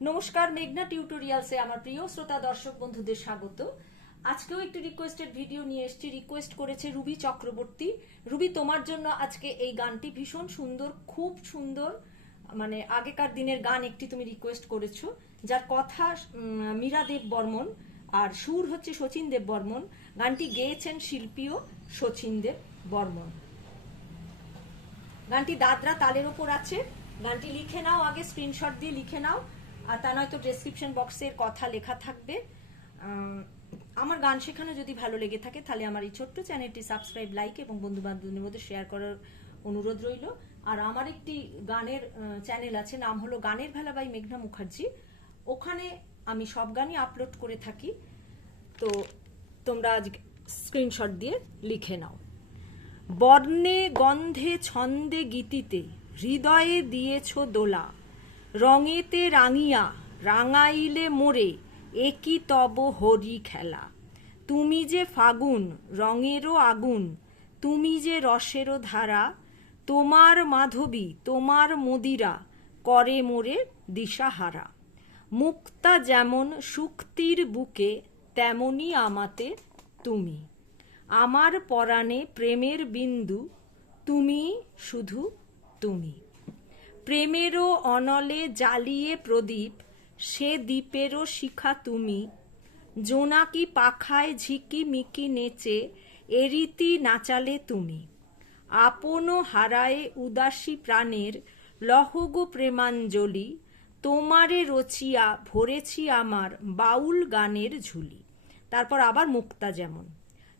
নমস্কার, মেঘনা টিউটোরিয়ালসে আমার প্রিয় শ্রোতা দর্শক বন্ধুদের স্বাগত। আজকেও একটি রিকোয়েস্টেড ভিডিও নিয়ে এসেছি। রিকোয়েস্ট করেছে রুবি চক্রবর্তী। রুবি, তোমার জন্য আজকে এই গানটি ভীষণ সুন্দর, খুব সুন্দর, মানে আগেকার দিনের গান একটি তুমি রিকোয়েস্ট করেছো, যার কথা মীরা দেব বর্মন আর সুর হচ্ছে শচীন দেব বর্মন। গানটি গেয়েছেন শিল্পীও শচীন দেব বর্মন। গানটি দাদরা তালের ওপর আছে। গানটি লিখে নাও, আগে স্ক্রিনশট দিয়ে লিখে নাও, আর তা নয়তো ডেসক্রিপশন বক্সের কথা লেখা থাকবে। আমার গান শেখানো যদি ভালো লেগে থাকে তাহলে আমার এই ছোট্ট চ্যানেলটি সাবস্ক্রাইব, লাইক এবং বন্ধু বান্ধবদের মধ্যে শেয়ার করার অনুরোধ রইল। আর আমার একটি গানের চ্যানেল আছে, নাম হলো গানের ভেলা বাই মেঘনা মুখার্জি। ওখানে আমি সব গানই আপলোড করে থাকি, তো তোমরা আজ স্ক্রিনশট দিয়ে লিখে নাও। বর্ণে গন্ধে ছন্দে গীতিতে হৃদয়ে দিয়েছ দোলা, রঙেতে রাঙিয়া রাঙাইলে মোরে একই তব হরি খেলা। তুমি যে ফাগুন রঙেরও আগুন, তুমি যে রসেরও ধারা, তোমার মাধবী তোমার মদিরা করে মোরে দিশাহারা। মুক্তা যেমন শুক্তির বুকে তেমনি আমাতে তুমি, আমার পরাণে প্রেমের বিন্দু তুমি, শুধু তুমি। প্রেমেরও অনলে জ্বালিয়ে প্রদীপ, সে দ্বীপেরও শিখা তুমি। জোনাকি পাখায় ঝিকি মিকি নেচে এরীতি নাচালে তুমি। আপনো হারায়ে উদাসী প্রাণের লহগো প্রেমাঞ্জলি, তোমারে রচিয়া ভরেছি আমার বাউল গানের ঝুলি। তারপর আবার মুক্তা যেমন,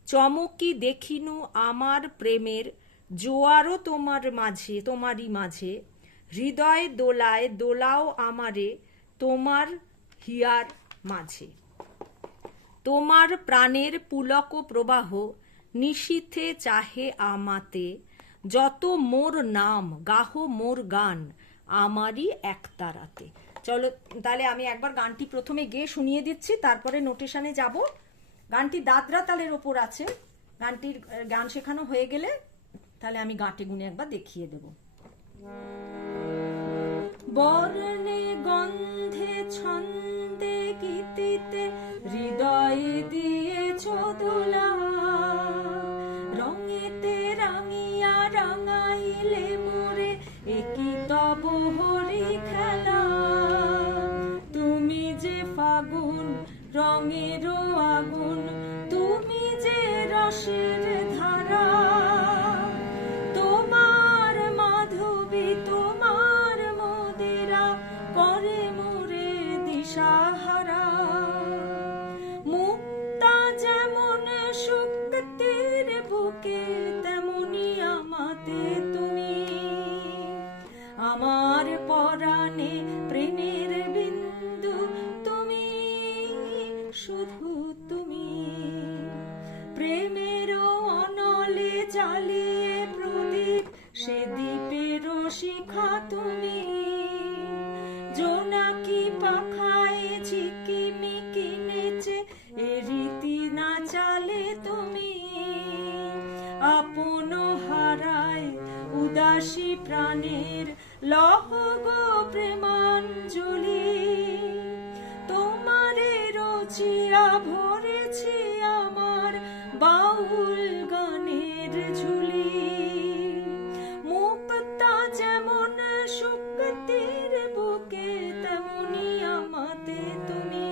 চমকি দেখিনু আমার প্রেমের জোয়ারও তোমার মাঝে, তোমারই মাঝে। হৃদয় দোলায় দোলাও আমারে তোমার হিয়ার মাঝে। তোমার প্রাণের পুলক প্রবাহ নিশীথে চাহে আমাতে, যত মোর নাম গাহ মোর গান আমারই একতারাতে। চলো তাহলে আমি একবার গানটি প্রথমে গেয়ে শুনিয়ে দিচ্ছি, তারপরে নোটেশনে যাব। গানটি দাদরা তালের ওপর আছে। গানটির গান শেখানো হয়ে গেলে তাহলে আমি গাঁটে গুনে একবার দেখিয়ে দেব। বর্ণে গন্ধে ছন্দে গীতিতে হৃদয়ে দিয়েছ দোলা, রঙেতে রাঙিয়া রাঙাইলে মোরে একই তব হরি খেলা। তুমি যে ফাগুন রঙেরও আগুন, তুমি যে রসের ধারা, তোমার মাধবী তোমার মদিরা করে মোরে দিশাহারা। মুক্তা যেমন শুক্তির বুকে তেমনি আমাতে তুমি, আমার পরাণে প্রেমের বিন্দু তুমি, শুধু তুমি। প্রেমেরও অনলে জ্বালিয়ে প্রদীপ, সে দ্বীপেরও শিখা তুমি। জোনাকি পাখায় ঝিকি মিকি নেচে এরীতি নাচালে তুমি। আপনো হারায় উদাসী প্রাণের লহগো প্রেমাঞ্জলি, তোমারে রচিয়া ভরেছি আমার বাউল গানের ঝুলি। মুক্তা যেমন শুক্তির বুকে তেমনি আমাতে তুমি,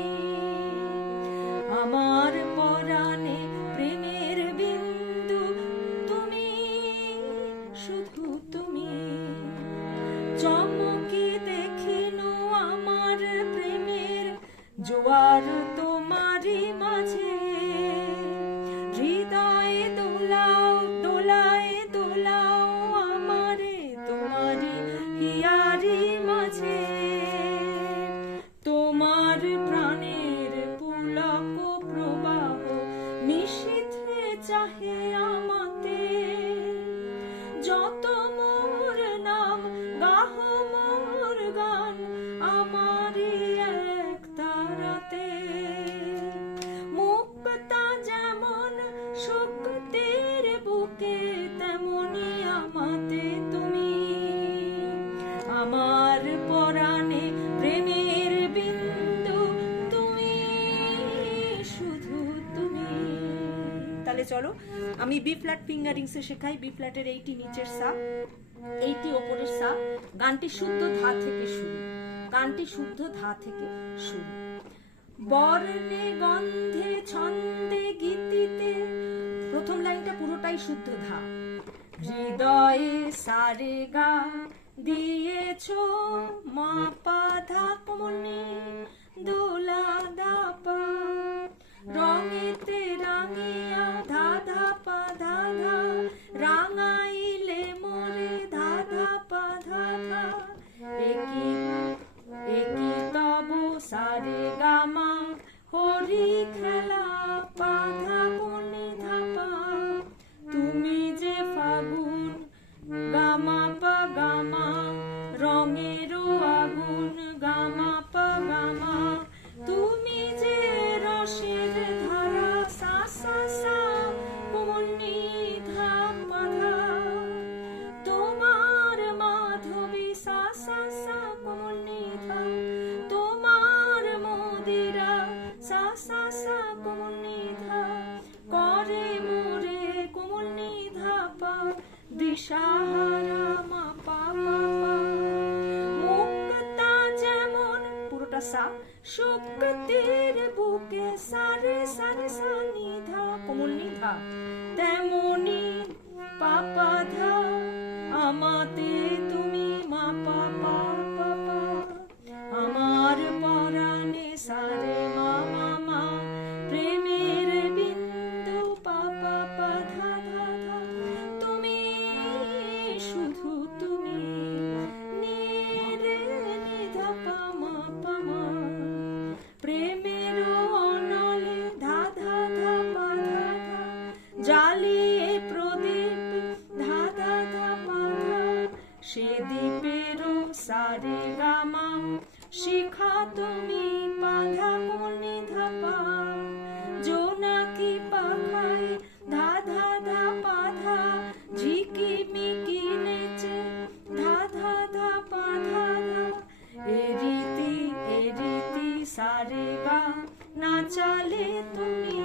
আমার পরাণে প্রেমের বিন্দু তুমি, শুধু তুমি। চমকি দেখিনু আমার প্রেমের জোয়ার তোমারই মাঝে। হৃদয়ে দোলাও দোলায় দোলাও আমারে তোমারই হিয়ারি মাঝে। তোমার প্রাণের পুলক প্রবাহ নিশীথে চাহে আমাতে, যত মোর নাম গাহ মোর গান আমারই একতারাতে। মুক্তা যেমন শুক্তির বুকে তেমনি আমাতে তুমি, আমার পরাণে প্রেমের চলো আমি বি ফ্ল্যাট ফিঙ্গারিংসে শেখাই। বি ফ্ল্যাটের এইটি নিচের সা, এইটি ওপরের সা। গানটি শুদ্ধ ধা থেকে শুরু, গানটি শুদ্ধ ধা থেকে শুরু। বর্ণে গন্ধে ছন্দে গীতিতে, প্রথম লাইনটা পুরোটাই শুদ্ধ ধা। হৃদয়ে সারে গা দিয়েছো মা পা ধা কোমলনি দোলা দা পা, রঙেতে রাঙিয়া ধা ধা পা ধা ধা, রাঙাইলে মোরে ধা ধা পা ধা ধা। একি একি তব সারে গামা হরি খেলা পা ধা কোমলনি ধা পা, তুমি যে ফাগুন গামা পা গামা, রঙেরও আগুন গামা পা গামা, তুমি যে রসের ধারা সা সা সা কোমলনি ধা পা ধা, তোমার মাধবী সা সা সা কোমলনি ধা, তোমার মদিরা সা সা সা কোমলনি ধা, করে মোরে কোমলনি ধা পা, দিশাহারা মা পা পা পা। মুক্তা যেমন পুরোটা সা, শক্তির বুকে সারে সারে সা নি ধা কোমলনি ধা, তেমনি পা পা ধা আমাতে তুমি মা পা পা পা পা, আমার পরাণে সারে মা মা মা, প্রেমের বিন্দু পা পা পা ধা ধা ধা, তুমি শুধু তুমি নি রে নি ধা পা মা পা মা, প্রেমের অনলে ধা ধা ধা পা ধা ধা, জ্বালিয়ে প্রদীপ ধা ধা ধা পা ধা, সে দ্বীপেরও সারে গামা শিখা তুমি পা ধা কোমলনি ধা পা, জোনাকি পাখায় ধা ধা ধা পা ধা, ঝিকি মিকি নেচে ধা ধা ধা পা ধা ধা, এ রীতি সারে গা নাচালে তুমি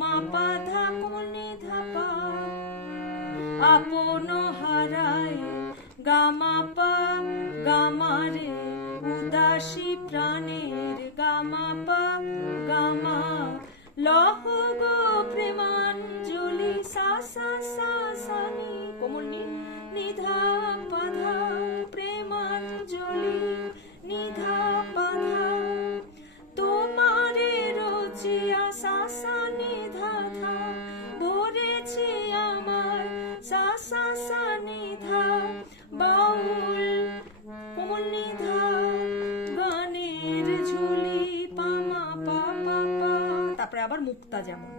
মা পা ধা কোমলনি ধা পা, আপন হারায় গামা পা গামা রে, উদাসী প্রাণের গামা পা গামা, লহ গো প্রেমাঞ্জলি সা সা সা সা নি কোমলনি নিধা পা ধা, প্রেমাঞ্জলি নিধা পা ধা, তোমারে রচিয়া সা সা নিধা ধা, ভরেছে আমার সা সা সা নিধা, বাউল কোমলনি ধা, গানের ঝুলি পা মা পা পা পা। তারপরে আবার মুক্তা যেমন,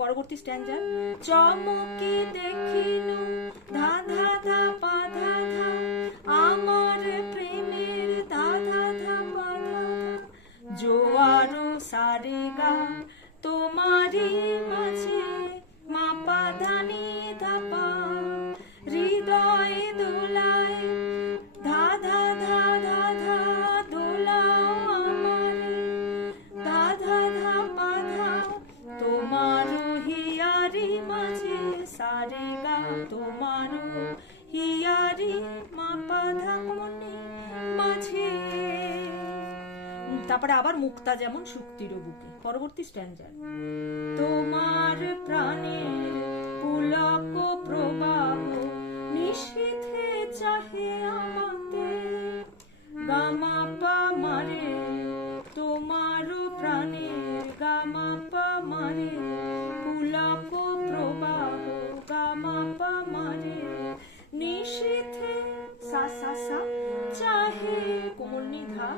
পরবর্তী স্ট্যান্ডার চমকি দেখিনু ধা ধা ধা পা ধা ধা, আমার প্রেমের ধা ধা ধা পা ধা ধা, জোয়ারো সারে গা তোমারি মাঝে মা পা ধা নি ধা পা, হৃদয় দোলায় ধা ধা ধা ধা ধা, দোলাও আমারে ধা ধা ধা পা ধা, তোমারও হিয়ারি মাঝে সারে গা, তোমারও হিয়ারি মা পা ধা কোমলনি মাঝে। তারপরে আবার মুক্তা যেমন শুক্তির বুকে, পরবর্তী স্ট্যান্ডার তোমার প্রাণের পুলক প্রবাহ নিশীথে চাহে আমাতে, গামা পা মারে তোমারও প্রাণের গামা পা মারে, পুলক প্রবাহ গামা পা মারে, নিশীথে সা সা সা চাহে কোমলনি ধা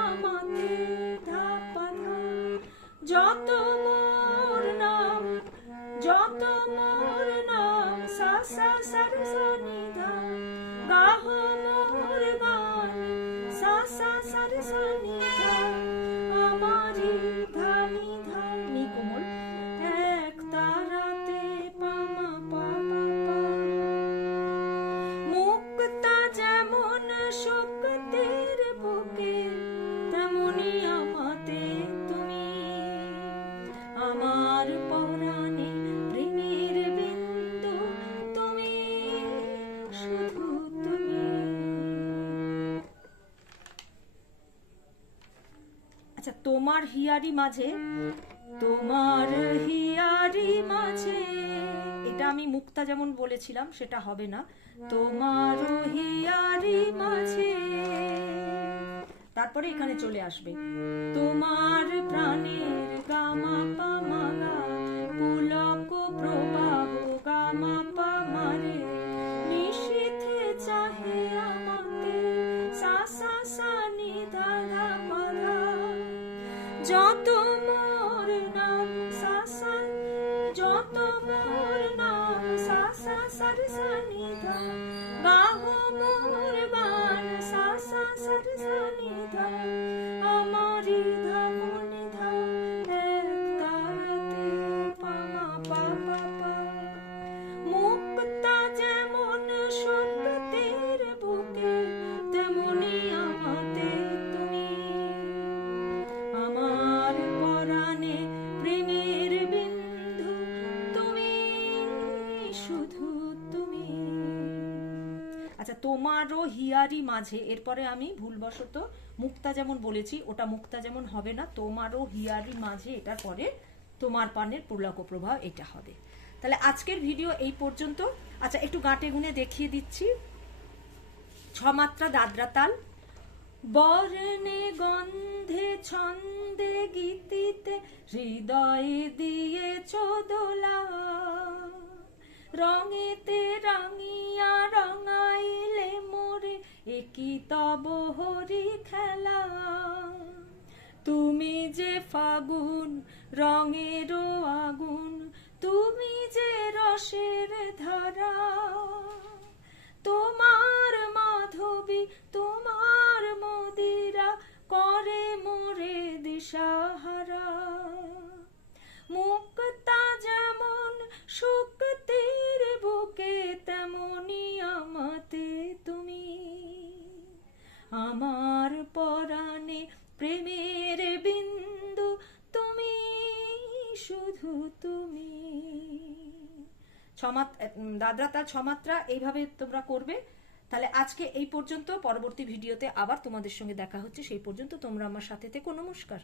আমাতে ধা পা ধা, যত মোর নাম যত মোর নাম সা সা সা রে সা নি ধা, গাহ মোর গান সা সা সা রে সা নি ধা, আমারি ধা নি ধা নি কোমল, এক তারাতে পা মা পা পা পা, মুক্তা যেমন শক্তির বুকে, তেমনি আমাতে তুমি, আমার পরাণে তোমার হিয়ারি মাঝে, তোমার হিয়ারি মাঝে, এটা আমি মুক্তা যেমন বলেছিলাম সেটা হবে না, তোমার হিয়ারি মাঝে। তারপরে এখানে চলে আসবে তোমার প্রাণের গামা পামা গা, পুলক প্রবাহ গামা পামা রে, নিশীথে চাহে আমাতে সা সা সা নি ধা ধা পা ধা, যত মোর নাম সা সা, যত মোর নাম সা সা সা রে সা নি ধা, গাহো মোর গান সা সা সা রে সা নি ধা, আমারি ধা মনি ধা এক তারাতে পামা পা পা পা। মুক্তা যেমন সত্যের বুকে, তেমনি আমাতে তুমি, আমার পরাণে প্রেমের বিন্দু তুমি, শুধু তুমি। আচ্ছা, তোমারও হিয়ারি মাঝে, এরপরে আমি ভুলবশত মুক্তা যেমন বলেছি ওটা মুক্তা যেমন হবে না, তোমারও হিয়ারি মাঝে, এটার পরে তোমার পানের পুলক প্রবাহ এটা হবে। তাহলে আজকের ভিডিও এই পর্যন্ত। আচ্ছা, একটু গাঁটে গুনে দেখিয়ে দিচ্ছি। 6 মাত্রা দাদরা তাল, বর্ণে গন্ধে ছন্দে গীতিতে হৃদয়ে দিয়েছ দোলা, রঙেতে রাঙিয়া রঙাইলে মোরে একই তব হরি খেলা, তুমি যে ফাগুন রঙেরও আগুন, তুমি যে রসের ধারা, তোমার মাধবী তোমার মদিরা করে মোরে দিশাহারা, মুক্তা যেমন শক্তির বুকে, তেমনি আমাতে তুমি, আমার পরাণে প্রেমের বিন্দু তুমি, শুধু তুমি। দাদরা তাল 6 মাত্রা এইভাবে তোমরা করবে। তাহলে আজকে এই পর্যন্ত, পরবর্তী ভিডিওতে আবার তোমাদের সঙ্গে দেখা হচ্ছে, সেই পর্যন্ত তোমরা আমার সাথে থেকো। নমস্কার।